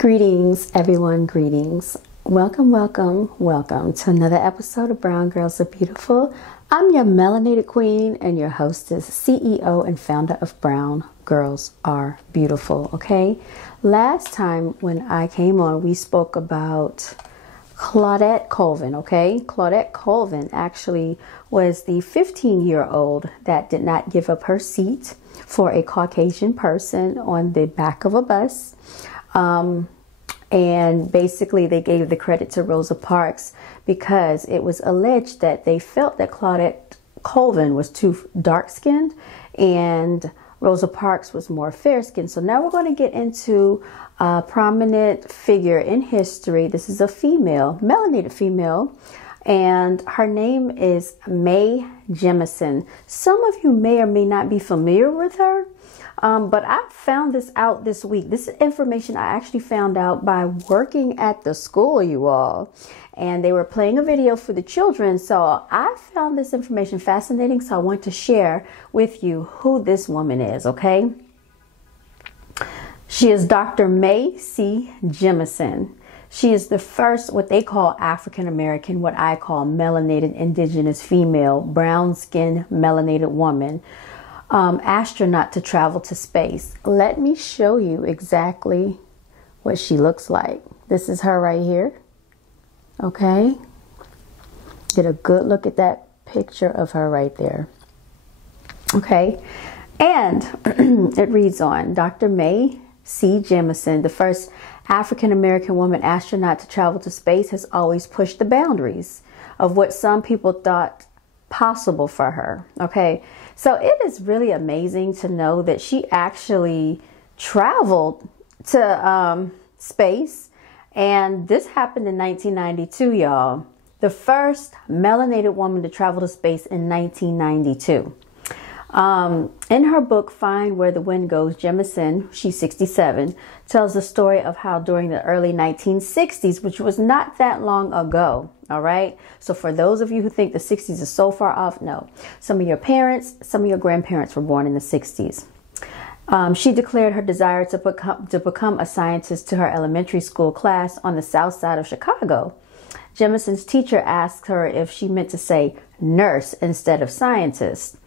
Greetings, everyone. Greetings. Welcome, welcome, welcome to another episode of Brown Girls Are Beautiful. I'm your melanated queen and your hostess, CEO and founder of Brown Girls Are Beautiful. Okay. Last time when I came on, we spoke about Claudette Colvin. Okay. Claudette Colvin actually was the 15-year-old that did not give up her seat for a Caucasian person on the back of a bus. And basically they gave the credit to Rosa Parks because it was alleged that they felt that Claudette Colvin was too dark-skinned and Rosa Parks was more fair-skinned. So now we're going to get into a prominent figure in history. This is a female, melanated female, and her name is Mae Jemison. Some of you may or may not be familiar with her. But I found this out this week. This information I actually found out by working at the school, you all. And they were playing a video for the children. So I found this information fascinating. So I want to share with you who this woman is, okay? She is Dr. Mae C. Jemison. She is the first, what they call African American, what I call melanated indigenous female, brown skinned melanated woman. Astronaut to travel to space. Let me show you exactly what she looks like. This is her right here. Okay. Get a good look at that picture of her right there. Okay. And it reads on, Dr. Mae C. Jemison, the first African American woman astronaut to travel to space, has always pushed the boundaries of what some people thought possible for her. Okay. So it is really amazing to know that she actually traveled to space, and this happened in 1992, y'all. The first melanated woman to travel to space in 1992. In her book, Find Where the Wind Goes, Jemison, she's 67, tells the story of how during the early 1960s, which was not that long ago, all right? So for those of you who think the 60s is so far off, no. Some of your parents, some of your grandparents were born in the 60s. She declared her desire to become a scientist to her elementary school class on the south side of Chicago. Jemison's teacher asked her if she meant to say nurse instead of scientist.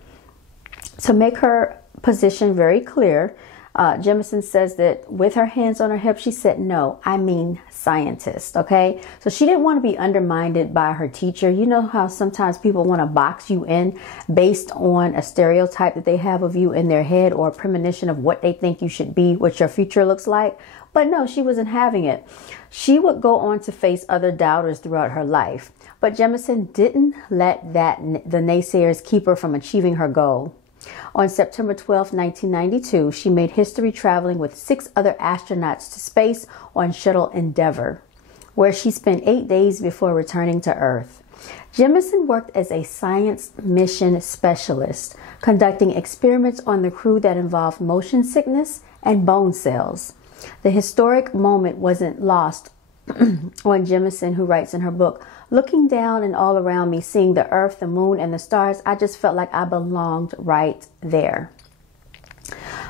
To make her position very clear, Jemison says that with her hands on her hip, she said, no, I mean scientist. Okay. So she didn't want to be undermined by her teacher. You know how sometimes people want to box you in based on a stereotype that they have of you in their head or a premonition of what they think you should be, what your future looks like. But no, she wasn't having it. She would go on to face other doubters throughout her life. But Jemison didn't let the naysayers keep her from achieving her goal. On September 12, 1992, she made history traveling with 6 other astronauts to space on Shuttle Endeavour, where she spent 8 days before returning to Earth. Jemison worked as a science mission specialist, conducting experiments on the crew that involved motion sickness and bone cells. The historic moment wasn't lost on Jemison, who writes in her book, looking down and all around me, seeing the earth, the moon, and the stars, I just felt like I belonged right there.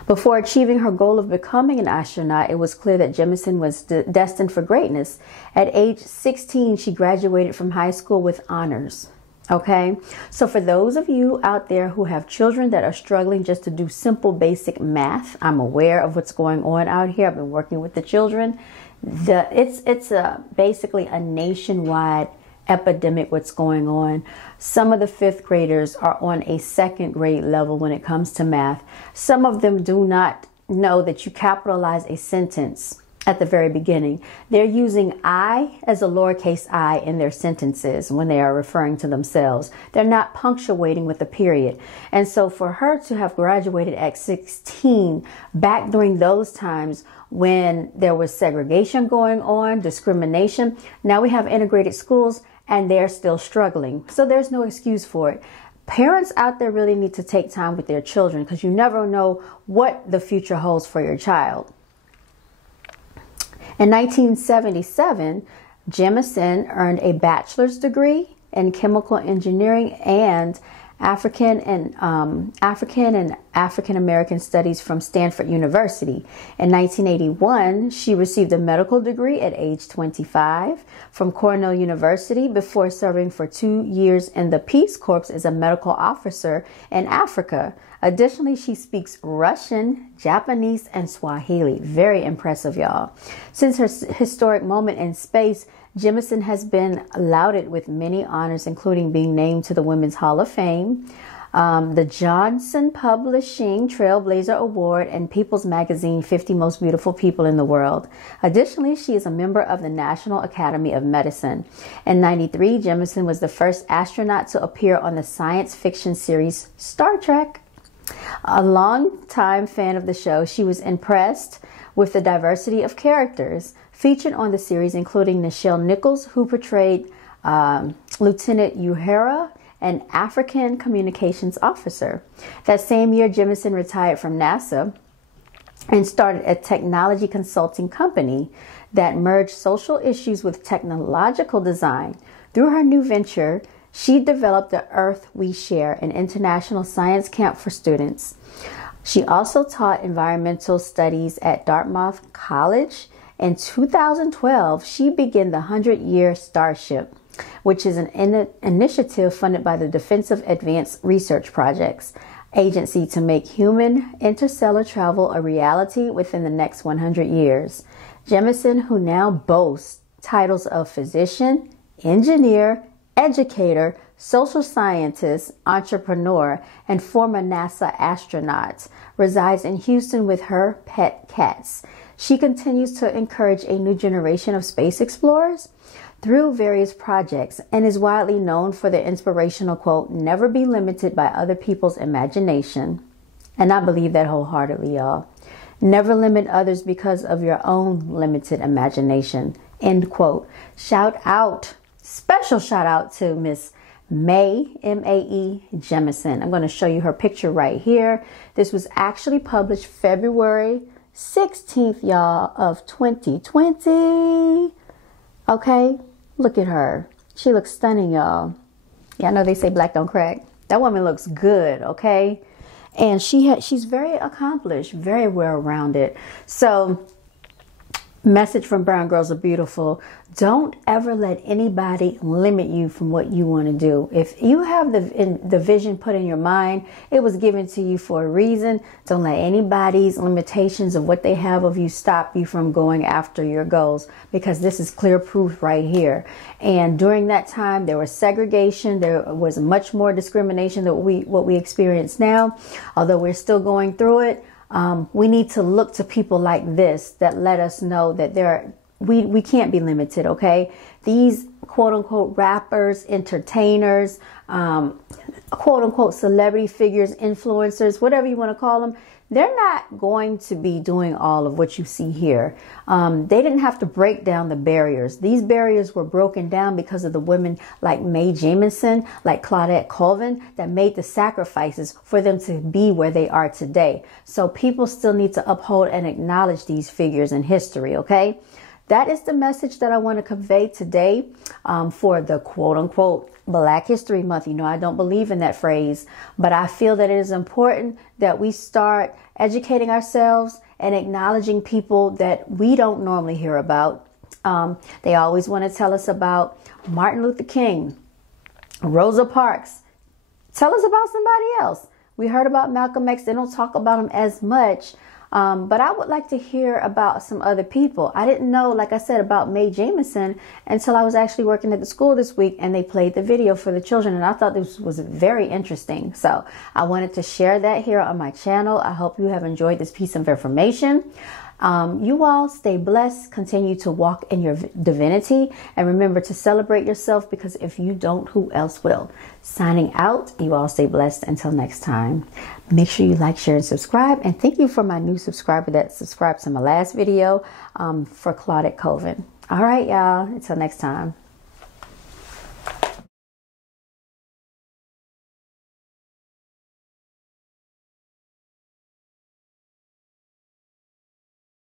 Before achieving her goal of becoming an astronaut, it was clear that Jemison was destined for greatness. At age 16, she graduated from high school with honors. Okay, so for those of you out there who have children that are struggling just to do simple basic math, I'm aware of what's going on out here. I've been working with the children. It's basically a nationwide epidemic what's going on. Some of the 5th graders are on a 2nd grade level when it comes to math. Some of them do not know that you capitalize a sentence at the very beginning. They're using I as a lowercase I in their sentences when they are referring to themselves. They're not punctuating with a period. And so for her to have graduated at 16, back during those times when there was segregation going on, discrimination, now we have integrated schools and they're still struggling. So there's no excuse for it. Parents out there really need to take time with their children because you never know what the future holds for your child. In 1977, Jemison earned a bachelor's degree in chemical engineering and African and African American Studies from Stanford University. In 1981, she received a medical degree at age 25 from Cornell University before serving for 2 years in the Peace Corps as a medical officer in Africa. Additionally, she speaks Russian, Japanese, and Swahili. Very impressive, y'all. Since her historic moment in space, Jemison has been lauded with many honors, including being named to the Women's Hall of Fame, the Johnson Publishing Trailblazer Award, and People's Magazine 50 Most Beautiful People in the World. Additionally, she is a member of the National Academy of Medicine. In 1993, Jemison was the first astronaut to appear on the science fiction series Star Trek. A longtime fan of the show, she was impressed with the diversity of characters featured on the series, including Nichelle Nichols, who portrayed Lieutenant Uhura, an African communications officer. That same year, Jemison retired from NASA and started a technology consulting company that merged social issues with technological design. Through her new venture, she developed the Earth We Share, an international science camp for students. She also taught environmental studies at Dartmouth College. In 2012, she began the 100-Year Starship, which is an initiative funded by the Defensive Advanced Research Projects Agency to make human interstellar travel a reality within the next 100 years. Jemison, who now boasts titles of physician, engineer, educator, social scientist, entrepreneur, and former NASA astronaut, resides in Houston with her pet cats. She continues to encourage a new generation of space explorers through various projects and is widely known for the inspirational quote, "Never be limited by other people's imagination." And I believe that wholeheartedly, y'all. Never limit others because of your own limited imagination. End quote. Shout out, special shout out to Miss Mae, M-A-E, Jemison. I'm going to show you her picture right here. This was actually published February 16th, y'all, of 2020. Okay, look at her. She looks stunning, y'all. Yeah, I know they say black don't crack. That woman looks good, okay? And she's very accomplished, very well-rounded. So, message from Brown Girls Are Beautiful. Don't ever let anybody limit you from what you want to do. If you have the vision put in your mind, it was given to you for a reason. Don't let anybody's limitations of what they have of you stop you from going after your goals, because this is clear proof right here. And during that time, there was segregation. There was much more discrimination than what we experience now. Although we're still going through it, we need to look to people like this that let us know that we can't be limited, okay? These quote-unquote rappers, entertainers, quote-unquote celebrity figures, influencers, whatever you want to call them, they're not going to be doing all of what you see here. They didn't have to break down the barriers. These barriers were broken down because of the women like Mae Jemison, like Claudette Colvin, that made the sacrifices for them to be where they are today. So people still need to uphold and acknowledge these figures in history, okay? That is the message that I want to convey today for the quote-unquote Black History Month. You know, I don't believe in that phrase, but I feel that it is important that we start educating ourselves and acknowledging people that we don't normally hear about. They always want to tell us about Martin Luther King, Rosa Parks. Tell us about somebody else. We heard about Malcolm X. They don't talk about him as much. But I would like to hear about some other people. I didn't know, like I said, about Mae Jemison until I was actually working at the school this week and they played the video for the children. And I thought this was very interesting. So I wanted to share that here on my channel. I hope you have enjoyed this piece of information. You all stay blessed, continue to walk in your divinity, and remember to celebrate yourself, because if you don't, who else will? Signing out, you all stay blessed until next time. Make sure you like, share, and subscribe. And thank you for my new subscriber that subscribed to my last video for Claudette Colvin. All right, y'all. Until next time.